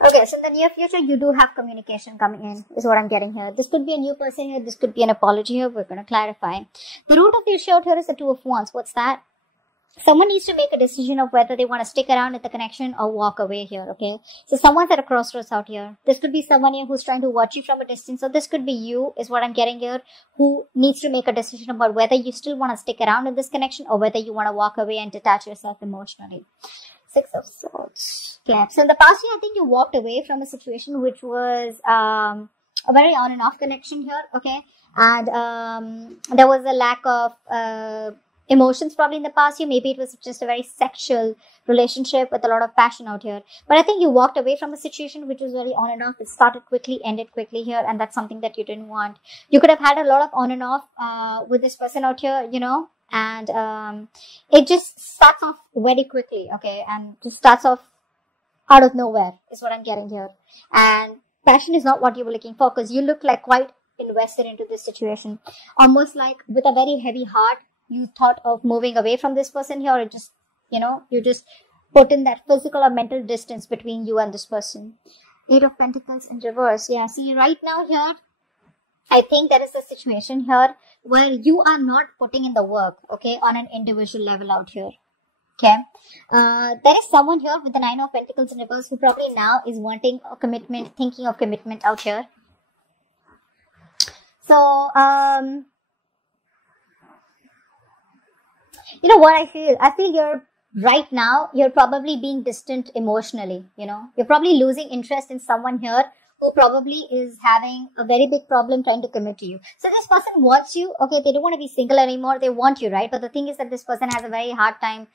Okay, so in the near future, you do have communication coming in, is what I'm getting here. This could be a new person here. This could be an apology here. We're going to clarify. The root of the issue out here is the Two of Wands. What's that? Someone needs to make a decision of whether they want to stick around at the connection or walk away here, okay? So someone's at a crossroads out here. This could be someone here who's trying to watch you from a distance. So this could be you, is what I'm getting here, who needs to make a decision about whether you still want to stick around in this connection or whether you want to walk away and detach yourself emotionally. Six of Swords. Okay. So in the past year, I think you walked away from a situation which was a very on and off connection here, okay? And there was a lack of emotions probably in the past year. Maybe it was just a very sexual relationship with a lot of passion out here. But I think you walked away from a situation which was very on and off. It started quickly, ended quickly here, and that's something that you didn't want. You could have had a lot of on and off with this person out here, you know, and it just starts off very quickly, okay, and just starts off out of nowhere, is what I'm getting here. And passion is not what you were looking for, because you look like quite invested into this situation, almost like with a very heavy heart. You thought of moving away from this person here, or just, you know, you just put in that physical or mental distance between you and this person. Eight of Pentacles in reverse. Yeah, see, right now here, I think there is a situation here where you are not putting in the work, okay, on an individual level out here. Okay. There is someone here with the Nine of Pentacles in reverse who probably now is wanting a commitment, thinking of commitment out here. So, you know what I feel? I feel right now, you're probably being distant emotionally, you know. You're probably losing interest in someone here who probably is having a very big problem trying to commit to you. So this person wants you, okay, they don't want to be single anymore, they want you, right? But the thing is that this person has a very hard time,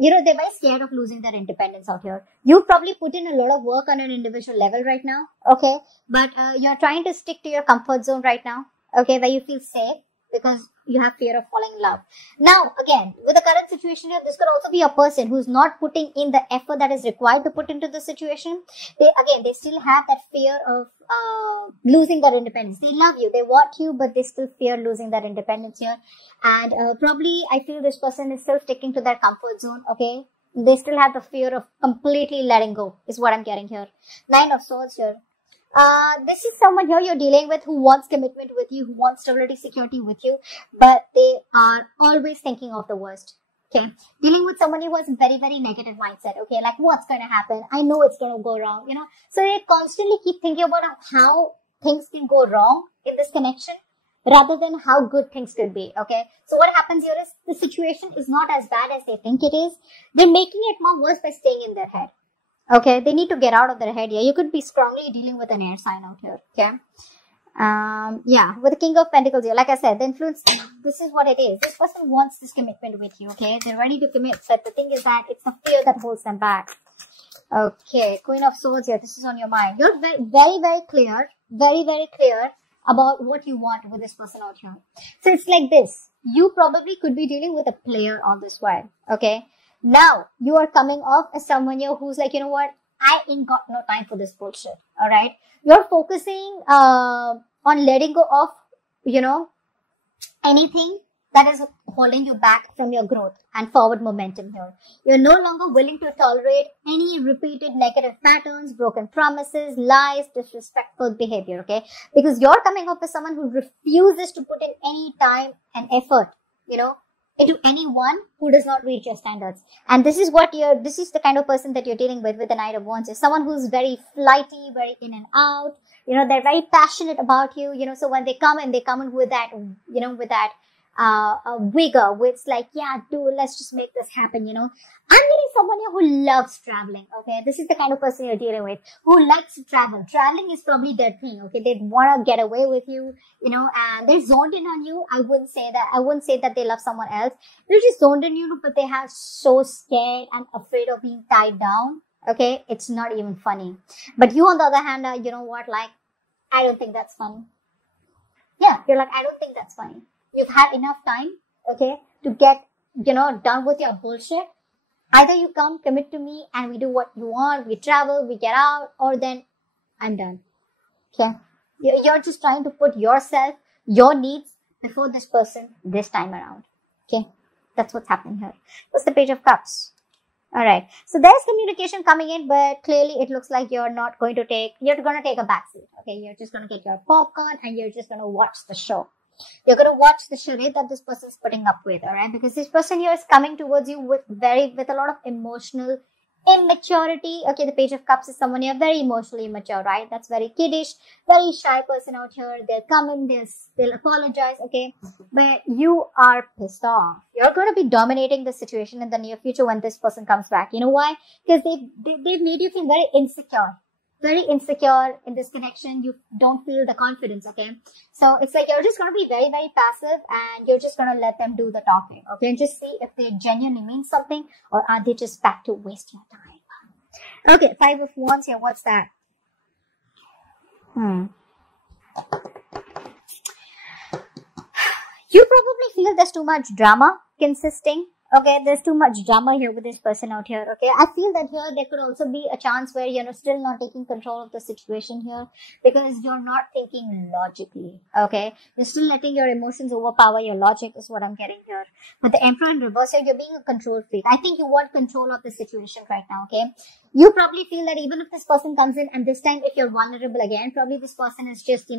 you know, they're very scared of losing their independence out here. You probably put in a lot of work on an individual level right now, okay? But you're trying to stick to your comfort zone right now, okay, where you feel safe, because you have fear of falling in love. Now, again, with the current situation here, this could also be a person who's not putting in the effort that is required to put into the situation. They still have that fear of losing their independence. They love you, they want you, but they still fear losing their independence here. And probably, I feel this person is still sticking to their comfort zone, okay? They still have the fear of completely letting go, is what I'm getting here. Nine of Swords here. This is someone here you're dealing with who wants commitment with you, who wants stability, security with you, but they are always thinking of the worst, okay? Dealing with someone who has a very, very negative mindset, okay? Like, what's going to happen? I know it's going to go wrong, you know? So they constantly keep thinking about how things can go wrong in this connection rather than how good things could be, okay? So what happens here is the situation is not as bad as they think it is. They're making it more worse by staying in their head. Okay, they need to get out of their head here. You could be strongly dealing with an air sign out here, okay? Yeah, with the King of Pentacles here, like I said, the influence, this is what it is. This person wants this commitment with you, okay? They're ready to commit, but the thing is that it's the fear that holds them back. Okay, Queen of Swords here, this is on your mind. You're very, very clear, very clear about what you want with this person out here. So it's like this. You probably could be dealing with a player on this one, okay? Now, you are coming off as someone here who's like, you know what? I ain't got no time for this bullshit. Alright? You're focusing on letting go of, you know, anything that is holding you back from your growth and forward momentum here. You're no longer willing to tolerate any repeated negative patterns, broken promises, lies, disrespectful behavior, okay? Because you're coming off as someone who refuses to put in any time and effort, you know, into anyone who does not reach your standards. And this is the kind of person that you're dealing with the Knight of Wands. Is someone who's very flighty, very in and out, you know, they're very passionate about you, you know, so when they come in with that, you know, with that vigor, with like, yeah, dude, let's just make this happen, you know. I'm getting someone here who loves traveling, okay? This is the kind of person you're dealing with, who likes to travel. Traveling is probably their thing, okay? They'd want to get away with you, you know, and they're zoned in on you. I wouldn't say that they love someone else. They're just zoned in you, but they are so scared and afraid of being tied down, okay? It's not even funny. But you, on the other hand, you know what, like, I don't think that's funny. Yeah, you're like, I don't think that's funny. You've had enough time, okay, to get, you know, done with your bullshit. Either you come, commit to me, and we do what you want, we travel, we get out, or then I'm done, okay? You're just trying to put yourself, your needs, before this person this time around, okay? That's what's happening here. What's the Page of Cups? All right. So there's communication coming in, but clearly it looks like you're going to take a backseat. Okay. You're just going to get your popcorn and you're just going to watch the show. You're going to watch the charade that this person is putting up with. All right. Because this person here is coming towards you with a lot of emotional immaturity. Okay. The Page of Cups is someone you're very emotionally immature, right? That's very kiddish, very shy person out here. They'll come in, they'll apologize. Okay. But you are pissed off. You're going to be dominating the situation in the near future when this person comes back. You know why? Because they've made you feel very insecure in this connection. You don't feel the confidence. Okay. So it's like you're just going to be very, very passive and you're just going to let them do the talking. Okay. And just see if they genuinely mean something or are they just back to waste your time. Okay. 5 of Wands here. What's that? You probably feel there's too much drama consisting. Okay, there's too much drama here with this person out here. Okay, I feel that here there could also be a chance where you're still not taking control of the situation here because you're not thinking logically. Okay, you're still letting your emotions overpower your logic is what I'm getting here. But the Emperor in reverse here, you're being a control freak. I think you want control of the situation right now. Okay, you probably feel that even if this person comes in and this time if you're vulnerable again, probably this person is just,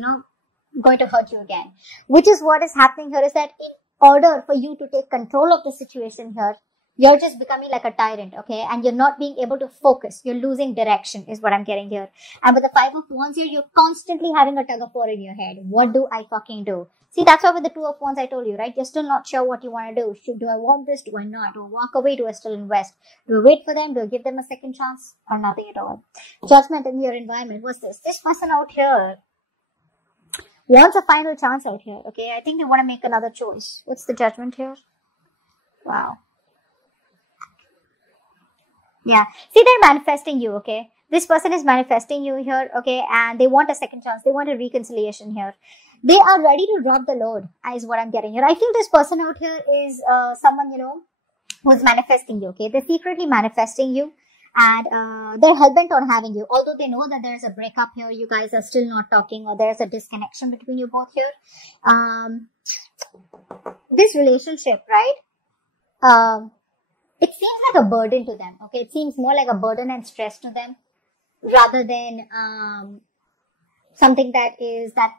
going to hurt you again. Which is what is happening here is that in order for you to take control of the situation here, you're just becoming like a tyrant, okay? And you're not being able to focus. You're losing direction is what I'm getting here. And with the 5 of Wands here, you're constantly having a tug of war in your head. What do I fucking do? See, that's why with the 2 of Wands I told you, right? You're still not sure what you want to do. Do I want this? Do I not? Do I walk away? Do I still invest? Do I wait for them? Do I give them a second chance? Or nothing at all? Judgment in your environment. What's this? This person out here wants a final chance out here, okay? I think they want to make another choice. What's the Judgment here? Wow. Yeah. See, they're manifesting you, okay? This person is manifesting you here, okay? And they want a second chance. They want a reconciliation here. They are ready to drop the load, is what I'm getting here. I feel this person out here is someone, who's manifesting you, okay? They're secretly manifesting you. And they're hellbent on having you. Although they know that there's a breakup here, you guys are still not talking or there's a disconnection between you both here. This relationship, right? It seems like a burden to them, okay? It seems more like a burden and stress to them rather than something that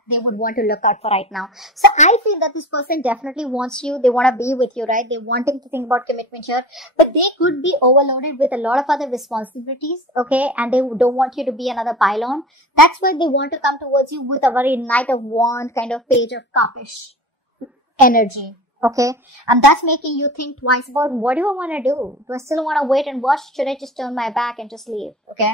they would want to look out for right now. So I feel that this person definitely wants you. They want to be with you, right? They're wanting to think about commitment here, but they could be overloaded with a lot of other responsibilities, okay? And they don't want you to be another pylon. That's why they want to come towards you with a very Knight of Wands kind of Page of Cupish energy, okay? And that's making you think twice about what do I want to do? Do I still want to wait and watch? Should I just turn my back and just leave, okay?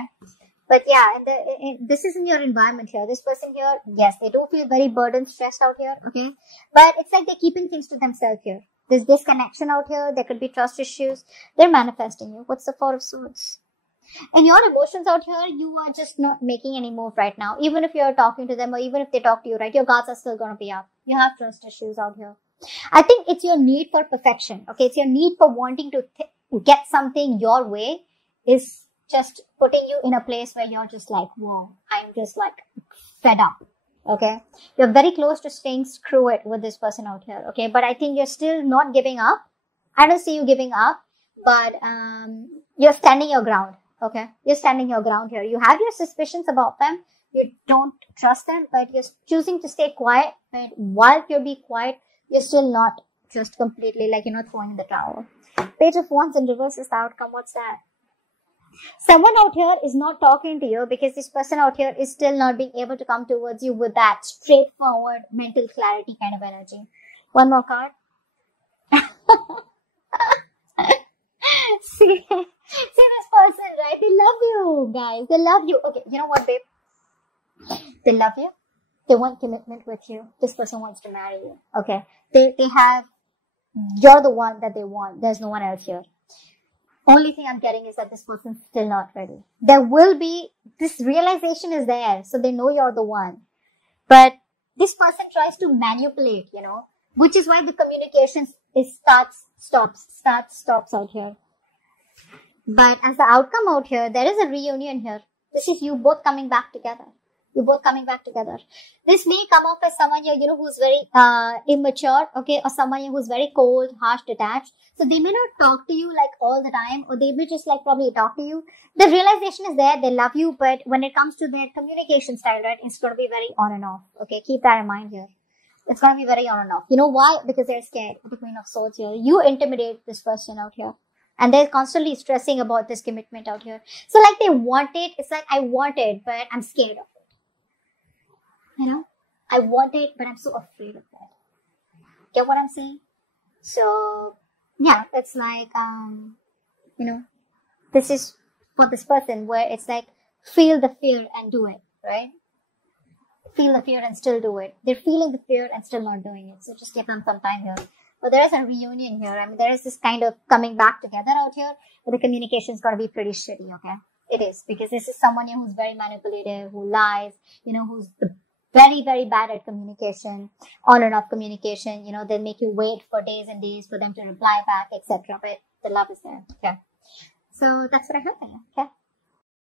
But yeah, this is in your environment here. This person here, yes, they do feel very burdened, stressed out here, okay? But it's like they're keeping things to themselves here. There's disconnection out here. There could be trust issues. They're manifesting you. What's the 4 of Swords? And your emotions out here, you are just not making any move right now. Even if you're talking to them or even if they talk to you, right, your guards are still going to be up. You have trust issues out here. I think it's your need for perfection, okay? It's your need for wanting to get something your way is just putting you in a place where you're just like, whoa, I'm just like fed up, okay? You're very close to saying screw it with this person out here, okay? But I think you're still not giving up. I don't see you giving up, but you're standing your ground, okay? You're standing your ground here. You have your suspicions about them. You don't trust them, but you're choosing to stay quiet. But while you're being quiet, you're still not just completely like, throwing in the towel. Page of Wands in reverse is the outcome. What's that? Someone out here is not talking to you because this person out here is still not being able to come towards you with that straightforward mental clarity kind of energy. One more card. see this person, right? They love you, guys. They love you. Okay, you know what, babe? They love you. They want commitment with you. This person wants to marry you. Okay. You're the one that they want. There's no one else here. Only thing I'm getting is that this person's still not ready. There will be, this realization is there, so they know you're the one. But this person tries to manipulate, which is why the communication stops out here. But as the outcome out here, there is a reunion here. This is you both coming back together. You're both coming back together. This may come off as someone here, who's very immature, okay, or someone who's very cold, harsh, detached. So they may not talk to you like all the time, or they may just like probably talk to you. The realization is there, they love you, but when it comes to their communication style, right, it's going to be very on and off. Okay, keep that in mind here. It's going to be very on and off. You know why? Because they're scared of the Queen of Swords here. You intimidate this person out here. And they're constantly stressing about this commitment out here. So like they want it. It's like, I want it, but I'm scared of it. I want it, but I'm so afraid of that. Get what I'm saying? So, yeah, it's like, this is for this person where it's like, feel the fear and do it, right? Feel the fear and still do it. They're feeling the fear and still not doing it. So just give them some time here. But there is a reunion here. I mean, there is this kind of coming back together out here, but the communication is going to be pretty shitty, okay? It is, because this is someone who's very manipulative, who lies, who's very, very bad at communication, on and off communication. They'll make you wait for days and days for them to reply back, etc. But the love is there, okay? So that's what I have for you, okay?